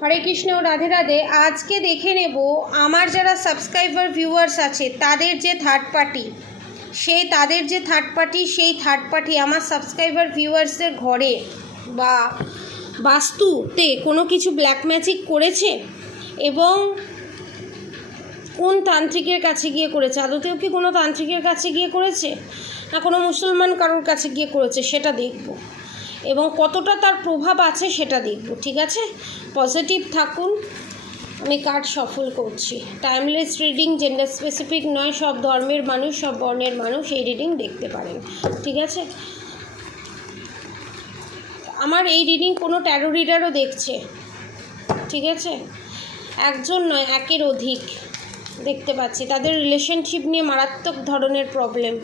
হরে কৃষ্ণ, রাধে রাধে। আজকে দেখে নেব আমার যারা সাবস্ক্রাইবার ভিউয়ার্স আছে তাদের যে থার্ড পার্টি, সেই থার্ড পার্টি আমার সাবস্ক্রাইবার ভিউয়ার্সদের ঘরে বা বাস্তুতে কোনো কিছু ব্ল্যাক ম্যাজিক করেছে এবং কোন তান্ত্রিকের কাছে গিয়ে করেছে, আদতেও কি কোনো তান্ত্রিকের কাছে গিয়ে করেছে না কোনো মুসলমান কারোর কাছে গিয়ে করেছে, সেটা দেখব এবং কতটা তার প্রভাব আছে সেটা দেখব। ঠিক আছে, পজিটিভ থাকুন। আমি কার্ড সফল করছি। টাইমলেস রিডিং, জেন্ডার স্পেসিফিক নয়, সব ধর্মের মানুষ, সব বর্ণের মানুষ এই রিডিং দেখতে পারেন। ঠিক আছে, আমার এই রিডিং কোনো ট্যারো রিডারও দেখছে। ঠিক আছে, একজন নয়, একের অধিক দেখতে পাচ্ছি। তাদের রিলেশনশিপ নিয়ে মারাত্মক ধরনের প্রবলেম।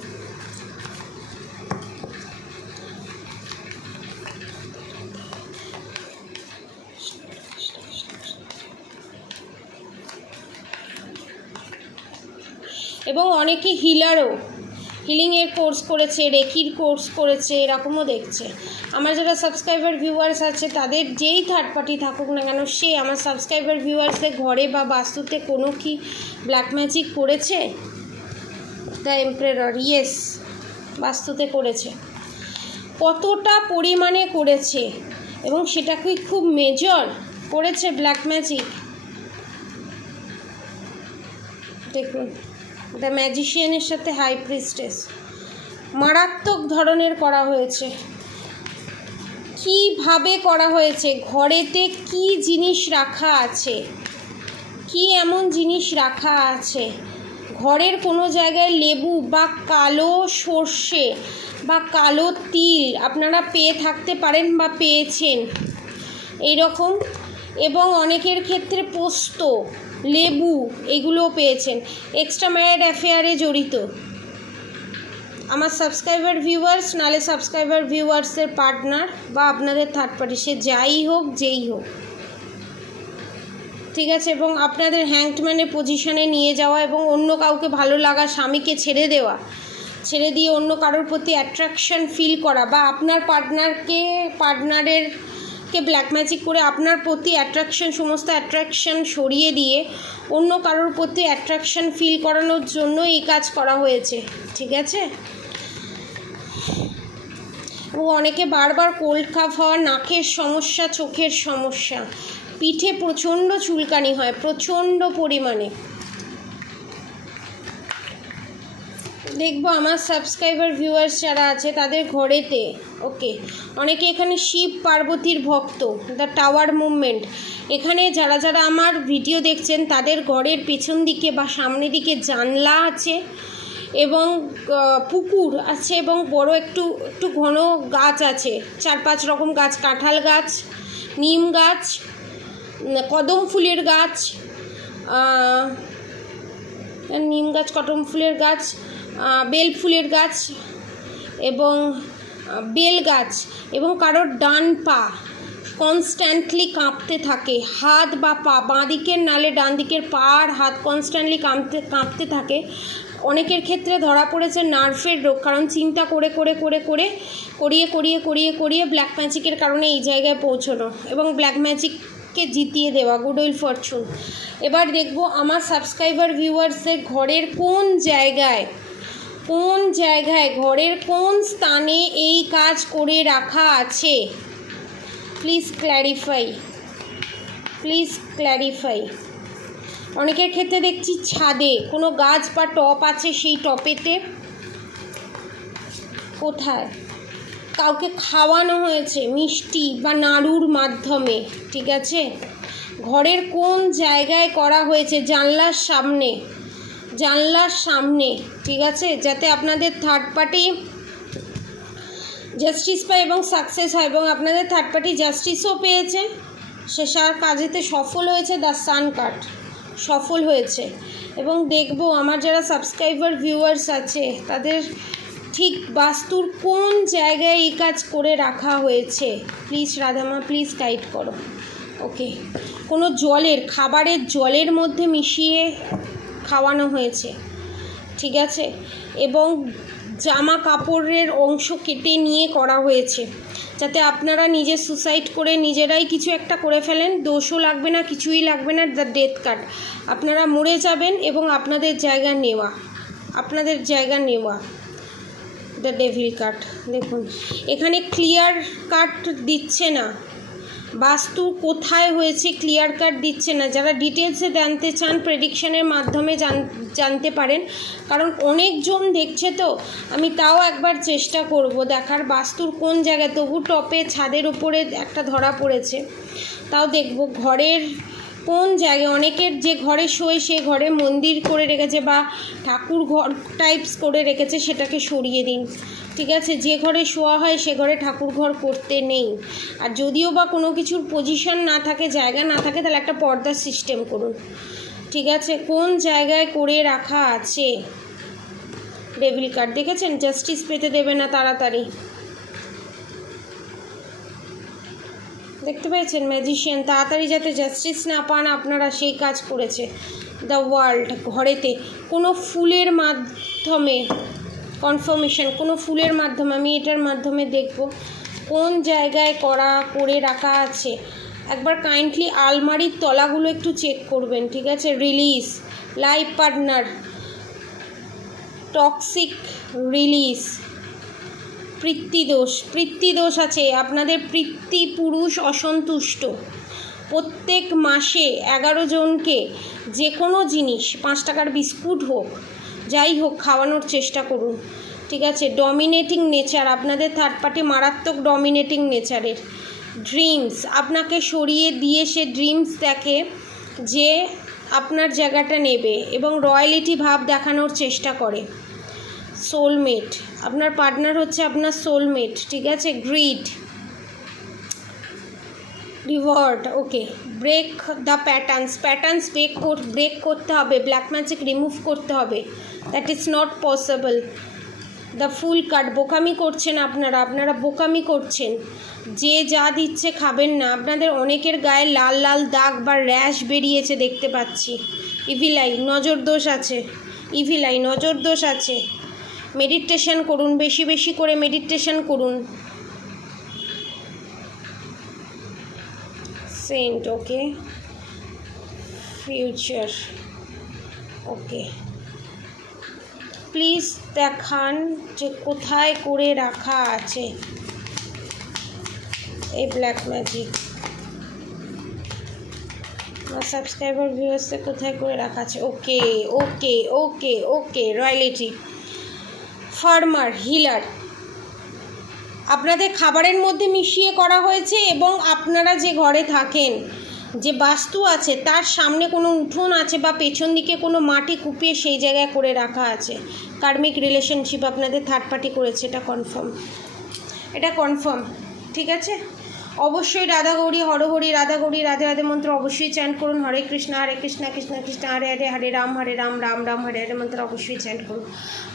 এবং অনেকে হিলিংয়ের কোর্স করেছে, রেকির কোর্স করেছে, এরকমও দেখছে। আমার যারা সাবস্ক্রাইবার ভিউয়ার্স আছে তাদের যেই থার্ড পার্টি থাকুক না কেন, সে আমার সাবস্ক্রাইবার ভিউয়ার্সদের ঘরে বা বাস্তুতে কোনো কি ব্ল্যাক ম্যাজিক করেছে? দ্য এম্পারার, ইয়েস, বাস্তুতে করেছে। কতটা পরিমাণে করেছে এবং সেটা কি খুব মেজর করেছে ব্ল্যাক ম্যাজিক? দেখুন, দ্য ম্যাজিশিয়ানের সাথে হাই প্রিস্টেস, মারাত্মক ধরনের করা হয়েছে। কিভাবে করা হয়েছে? ঘরেতে কি জিনিস রাখা আছে, কি এমন জিনিস রাখা আছে? ঘরের কোনো জায়গায় লেবু বা কালো সর্ষে বা কালো তিল আপনারা পেয়ে থাকতে পারেন বা পেয়েছেন এইরকম, এবং অনেকের ক্ষেত্রে পোস্ত, লেবু এগুলোও পেয়েছেন। এক্সট্রা ম্যারিড অ্যাফেয়ারে জড়িত আমার সাবস্ক্রাইবার ভিউয়ার্স, নালে সাবস্ক্রাইবার ভিউয়ার্সের পার্টনার বা আপনাদের থার্ড পার্টি, সে যাই হোক যেই হোক। ঠিক আছে, এবং আপনাদের হ্যাংডম্যানের পজিশনে নিয়ে যাওয়া এবং অন্য কাউকে ভালো লাগা, স্বামীকে ছেড়ে দিয়ে অন্য কারোর প্রতি অ্যাট্রাকশন ফিল করা, বা আপনার পার্টনারকে ব্ল্যাক ম্যাজিক করে আপনার প্রতি সমস্ত অ্যাট্রাকশন সরিয়ে দিয়ে অন্য কারোর প্রতি অ্যাট্রাকশন ফিল করানোর জন্য এই কাজ করা হয়েছে। ঠিক আছে, এবং অনেকে বারবার কোল্ড কাফ হওয়া, নাকের সমস্যা, চোখের সমস্যা, পিঠে প্রচণ্ড চুলকানি হয় প্রচণ্ড পরিমাণে। দেখবো আমার সাবস্ক্রাইবার ভিউয়ার্স যারা আছে তাদের ঘরেতে। ওকে, অনেকে এখানে শিব পার্বতীর ভক্ত, দ্য টাওয়ার মুভমেন্ট। এখানে যারা আমার ভিডিও দেখছেন তাদের ঘরের পেছন দিকে বা সামনের দিকে জানলা আছে এবং পুকুর আছে এবং বড় একটু ঘন গাছ আছে, 4-5 রকম গাছ, কাঁঠাল গাছ, নিম গাছ, কদম ফুলের গাছ, নিম গাছ, কদম ফুলের গাছ, বেল ফুলের গাছ এবং বেল গাছ, এবং কারোর ডান পা কনস্ট্যান্টলি কাঁপতে থাকে, হাত বা পা, বাঁ দিকের নালে ডান দিকের পা আর হাত কনস্ট্যান্টলি কাঁপতে থাকে। অনেকের ক্ষেত্রে ধরা পড়েছে নার্ভের রোগ, কারণ চিন্তা করিয়ে ব্ল্যাক ম্যাজিকের কারণে এই জায়গায় পৌঁছানো এবং ব্ল্যাক ম্যাজিককে জিতিয়ে দেওয়া, গুড উইল ফরচুন। এবার দেখব আমার সাবস্ক্রাইবার ভিউয়ার্সদের ঘরের কোন জায়গায় ঘরের কোন স্থানে এই কাজ করে রাখা আছে। Please clarify. অনেকের ক্ষেত্রে দেখছি ছাদে কোনো গাছ বা টপ আছে, সেই টপেতে কোথায় কাউকে খাওয়ানো হয়েছে মিষ্টি বা নাড়ুর মাধ্যমে। ঠিক আছে, ঘরের কোন জায়গায় করা হয়েছে? জানলার সামনে। ঠিক আছে, যাতে আপনাদের থার্ড পার্টি জাস্টিস পায় এবং সাকসেস হয়, এবং আপনাদের থার্ড পার্টি জাস্টিসও পেয়েছে, সে কাজেতে সফল হয়েছে। দ্য সান কার্ড সফল হয়েছে। এবং দেখব আমার যারা সাবস্ক্রাইবার ভিউয়ার্স আছে তাদের ঠিক বাস্তুর কোন জায়গায় এই কাজ করে রাখা হয়েছে। প্লিজ রাধামা, প্লিজ গাইড করো। ওকে, কোনো খাবারের জলের মধ্যে মিশিয়ে খাওয়ানো হয়েছে। ঠিক আছে, এবং জামা কাপড়ের অংশ কেটে নিয়ে করা হয়েছে, যাতে আপনারা নিজে সুসাইড করে নিজেরাই কিছু একটা করে ফেলেন। দোষও লাগবে না, কিছুই লাগবে না। দ্য ডেথ কার্ড, আপনারা মরে যাবেন এবং আপনাদের জায়গা নেওয়া। দ্য ডেভিল কার্ড, দেখুন এখানে ক্লিয়ার কাট দিচ্ছে না, বাস্তু কোথায় হয়েছে ক্লিয়ার কাট দিচ্ছে না। যারা ডিটেলসে জানতে চান প্রেডিকশনের মাধ্যমে জানতে পারেন, কারণ অনেকজন দেখছে তো, আমি তাও একবার চেষ্টা করব দেখার বাস্তুর কোন জায়গায়। তবু টপে ছাদের উপরে একটা ধরা পড়েছে, তাও দেখব ঘরের কোন জায়গায়। অনেকের যে ঘরে শোয় সে ঘরে মন্দির করে রেখেছে বা ঠাকুর ঘর টাইপস করে রেখেছে, সেটাকে সরিয়ে দিন, ঠিক আছে। যে ঘরে শোয়া হয় সে ঘরে ঠাকুর ঘর করতে নেই। আর যদিও বা কোনো কিছুর পজিশন না থাকে, জায়গা না থাকে, তাহলে একটা পর্দার সিস্টেম করুন, ঠিক আছে। কোন জায়গায় করে রাখা আছে ডেভিল কার্ড, দেখেছেন? জাস্টিস পেতে দেবে না তাড়াতাড়ি, দেখতে পেয়েছেন? ম্যাজিশিয়ান, তাড়াতাড়ি যাতে জাস্টিস না পান আপনারা, সেই কাজ করেছে। দ্য ওয়ার্ল্ড, ঘরেতে কোনো ফুলের মাধ্যমে কনফার্মেশন, কোনো ফুলের মাধ্যমে, আমি এটার মাধ্যমে দেখব কোন জায়গায় করে রাখা আছে। একবার কাইন্ডলি আলমারির তলাগুলো একটু চেক করবেন, ঠিক আছে। Release, life partner, toxic release, পিতৃদোষ আছে আপনাদের। পিতৃপুরুষ অসন্তুষ্ট। প্রত্যেক মাসে 11 জনকে যে কোনো জিনিস, 5 টাকার বিস্কুট হোক, যাই হোক, খাওয়ানোর চেষ্টা করুন, ঠিক আছে। ডমিনেটিং নেচার, আপনাদের থার্ড পার্টি মারাত্মক ডমিনেটিং নেচারের। ড্রিমস, আপনাকে সরিয়ে দিয়ে সে ড্রিমস দেখে যে আপনার জায়গাটা নেবে এবং রয়্যালিটি ভাব দেখানোর চেষ্টা করে। সোলমেট, আপনার পার্টনার হচ্ছে আপনার সোলমেট, ঠিক আছে। Greed, reward, okay. Break the patterns break করতে হবে, ব্ল্যাক ম্যাজিক রিমুভ করতে হবে, that is not possible. The fool card, বোকামি করছেন আপনারা বোকামি করছেন। যে যা দিচ্ছে খাবেন না। আপনাদের অনেকের গায়ে লাল লাল দাগ বা র্যাশ বেরিয়েছে দেখতে পাচ্ছি। ইভিলাই, নজর দোষ আছে। মেডিটেশন করুন, বেশি বেশি করে মেডিটেশন করুন। সেন্ট, ওকে। Future, okay. প্লিজ দেখান যে কোথায় করে রাখা আছে এই ব্ল্যাক ম্যাজিক। আমার সাবস্ক্রাইবার ভিউয়ার্সে কোথায় করে রাখা আছে। ওকে। রয়্যালিটি, ফার্মার, হিলার, আপনাদের খাবারের মধ্যে মিশিয়ে করা হয়েছে এবং আপনারা যে ঘরে থাকেন, যে বাস্তু আছে তার সামনে কোনো উঠোন আছে বা পেছন দিকে কোনো মাটি কুপিয়ে সেই জায়গায় করে রাখা আছে। কার্মিক রিলেশনশিপ আপনাদের থার্ড পার্টি করেছে, এটা কনফার্ম, ঠিক আছে। অবশ্যই রাধা গৌরী হরহরি, রাধা গৌরী রাধে রাধে মন্ত্র অবশ্যই চ্যান্ট করুন। হরে কৃষ্ণ কৃষ্ণ কৃষ্ণ হরে হরে, হরে রাম রাম রাম হরে হরে মন্ত্র অবশ্যই চ্যান্ট করুন।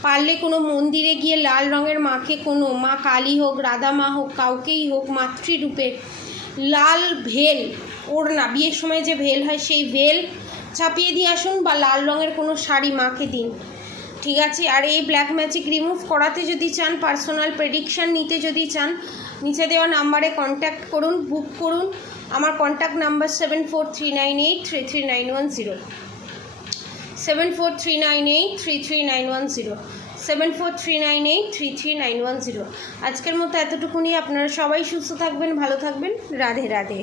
পারলে কোনো মন্দিরে গিয়ে লাল রঙের মাকে, কোনো মা কালী হোক, রাধা মা হোক, কাউকেই হোক, মাতৃরূপে লাল ভেল, ওড়না, বিয়ের সময় যে ভেল হয় সেই ভেল ছাপিয়ে দিয়ে আসুন, বা লাল রঙের কোনো শাড়ি মাকে দিন, ঠিক আছে। আর এই ব্ল্যাক ম্যাজিক রিমুভ করাতে যদি চান, পার্সোনাল প্রেডিকশান নিতে যদি চান, নিচে দেওয়া নাম্বারে কন্ট্যাক্ট করুন, বুক করুন। আমার কন্ট্যাক্ট নাম্বার 7439833910, 7439833910। আজকের মতো এতটুকুনি। আপনারা সবাই সুস্থ থাকবেন, ভালো থাকবেন। রাধে রাধে।